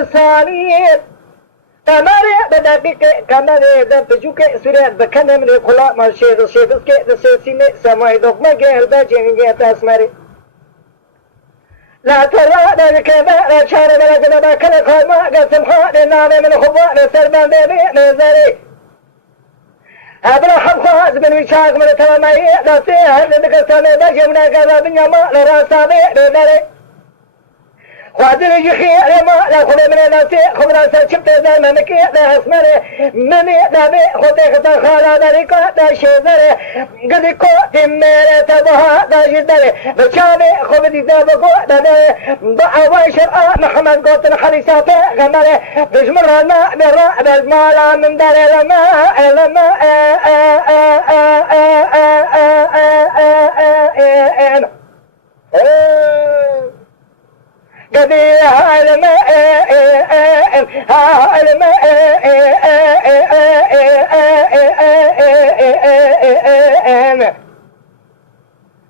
بساليب كماري بدقيقة كماري دبجوكة سوريات بكنا من الخلا ما شيء شيء دسيسيني سماي دوك ما جهل بجيني تاسمري لا ترى ذلك ما شار ولا جنبا كل خما قسم خالنا من خبار سربان بيبي نزري أبرا حبخاز من وشاق من تمامي لا سيهر لك سنة بجمنا قرابنا ما لراسا بيبي خاطر يخي ما لا خذ من الناس خبر شفت زمان مكي لا اسمره مني دابي خذ خطا خالا ذلك دا شزره قد كو تمره تبها دا جدره بشابي خذ دي دابكو دا دعوا شرع محمد قوت الخليصه غمره بجمرنا برا بالمال من دار لما قدي هالماء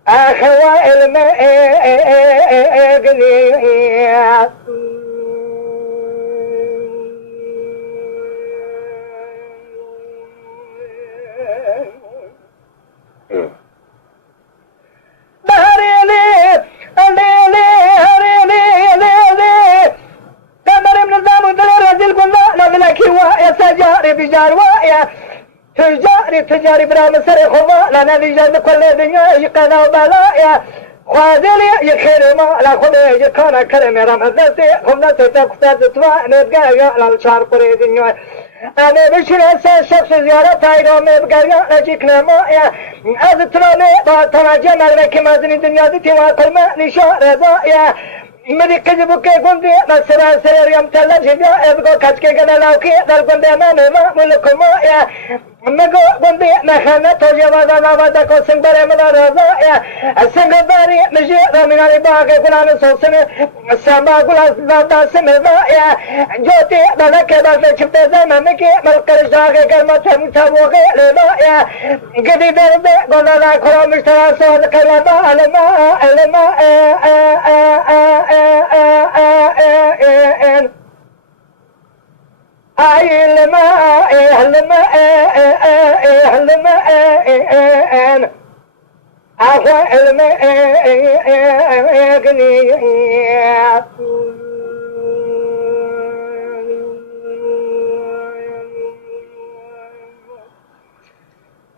أخوة الماء قدي تجاري برا مصر خوا لنا رجال كل الدنيا يقنا وبلايا خاذلي يخير ما لا خذ يكون كلمة رمزتي خمنا تتقصد توا نبقى على الشعر قريدنيا أنا بشر شخص زيارة تايرو مبقى نجيكنا ما يا أذتراني باتنا جمال مكمازن الدنيا دي توا كل ما نشاء رضايا مدي كذبك كنتي مسرا سير يوم تلا جدا ابغى كاتك كنا لاوكي دل كنتي أنا ما ملكم يا مگو كنتي نخنا توجه وذا كوسن بري من رضا يا السنغباري مجي من الباقي كلنا سوسن سما كلا ذا سمدا يا جوتي دلك دل شفت زمان مكي ملكر جاك كلمة تموغي لا يا قدي درد قلنا لا كلام مشترى صاد كلام علما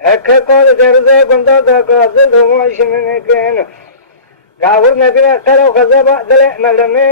أكثر درزة كنت تقصد وشمن كان قاول نبينا كلو كذب دل ملمي